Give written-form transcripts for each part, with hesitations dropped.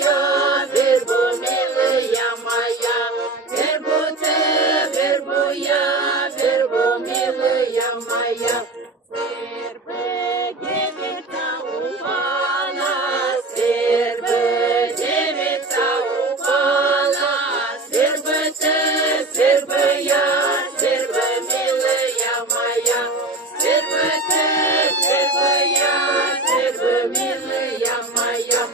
моя, вербо милая моя, вербо те, вербо я, вербо милая моя. Свербы девица упала, свербы девица упала, свербы те, свербы я, свербы милая моя, свербы те, свербы я, свербы милая моя.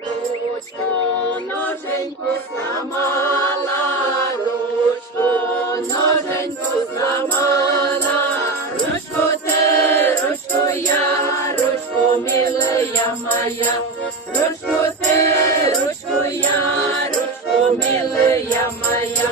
Ручку, ноженьку сломала, ручку, ноженьку сломала, ручку ты, ручку я, ручку милая моя, ручку ты, ручку я, ручку милая моя.